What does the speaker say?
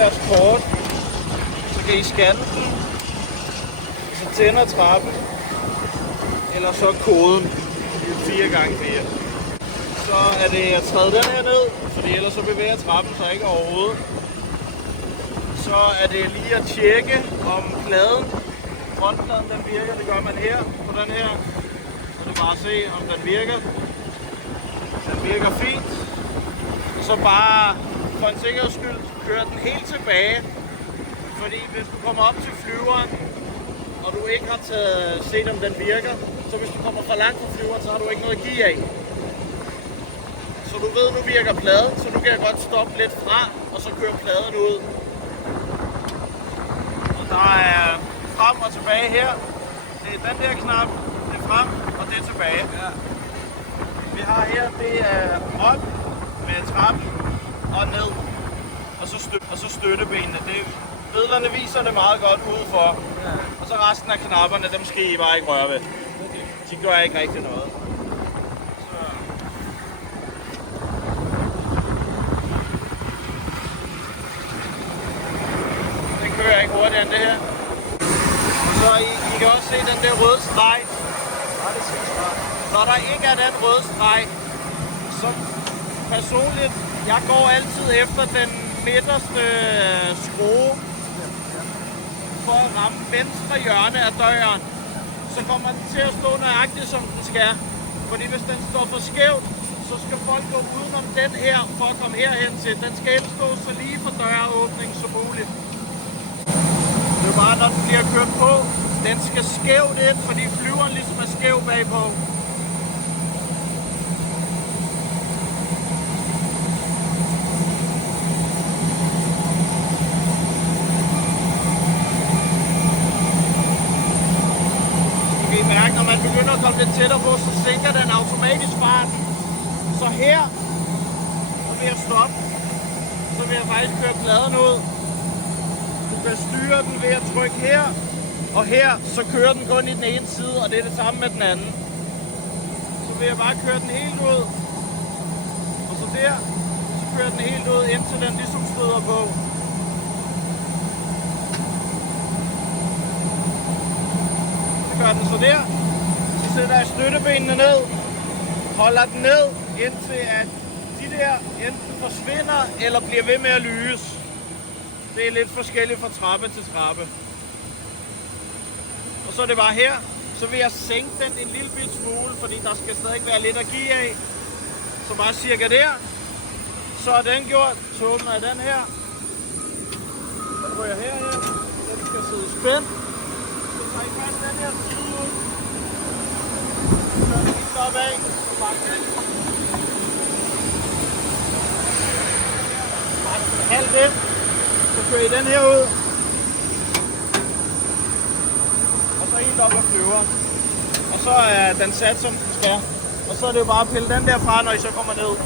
jeres kort, så kan I scanne den, og så tænder trappen, eller så koden 4x4. Så er det at træde den her ned, fordi ellers så bevæger trappen sig ikke overhovedet. Så er det lige at tjekke, om pladen, frontpladen, den virker. Det gør man her på den her. Så det er bare at se, om den virker. Den virker fint. Og så bare for en sikkerheds skyld køre den helt tilbage. Fordi hvis du kommer op til flyveren, og du ikke har set om den virker, så hvis du kommer for langt fra flyveren, så har du ikke noget at give af. Så du ved, nu virker pladen, så nu kan jeg godt stoppe lidt fra, og så køre pladen ud. Og der er frem og tilbage her. Det er den der knap, det er frem, og det er tilbage. Ja. Vi har her, det er op med trappen og ned, og så støttebenene. Billederne viser det meget godt udefor. Ja. Og så resten af knapperne, dem skal I bare ikke røre ved. De gør ikke rigtig noget. Den kører ikke hurtigere end det her. Så I kan også se den der røde streg. Når der ikke er den røde streg, så personligt, jeg går altid efter den midterste skrue for at ramme venstre hjørne af døren. Så kommer den til at stå nøjagtigt som den skal. Fordi hvis den står for skævt, så skal folk gå udenom den her for at komme herhen til. Den skal helst stå så lige for døråbningen som muligt. Det er bare, når den bliver kørt på, den skal skævt ind, fordi flyveren ligesom er skæv bagpå. Når man begynder at komme lidt tættere på, så sænker den automatisk farten. Så her, så vil jeg stoppe. Så vil jeg faktisk køre pladen ud. Du kan styre den ved at trykke her. Og her, så kører den kun i den ene side, og det er det samme med den anden. Så vil jeg bare køre den helt ud. Og så der, så kører den helt ud, indtil den ligesom støder på. Så gør den så der. Så sætter jeg støttebenene ned, holder den ned, indtil at de der enten forsvinder, eller bliver ved med at lyse. Det er lidt forskelligt fra trappe til trappe. Og så er det bare her, så vil jeg sænke den en lille bit smule, fordi der skal stadig være lidt at give af. Så bare cirka der. Så er den gjort, så åbner jeg den her. Så går jeg herhen, den skal sidde spændt. Så tager I først den her side ud. Så er det helt opad, så bare den. Bare halvt ind. Så kører I den her ud. Og så helt op og flyver. Og så er den sat som den skal. Og så er det jo bare at pille den der fra, når I så kommer ned.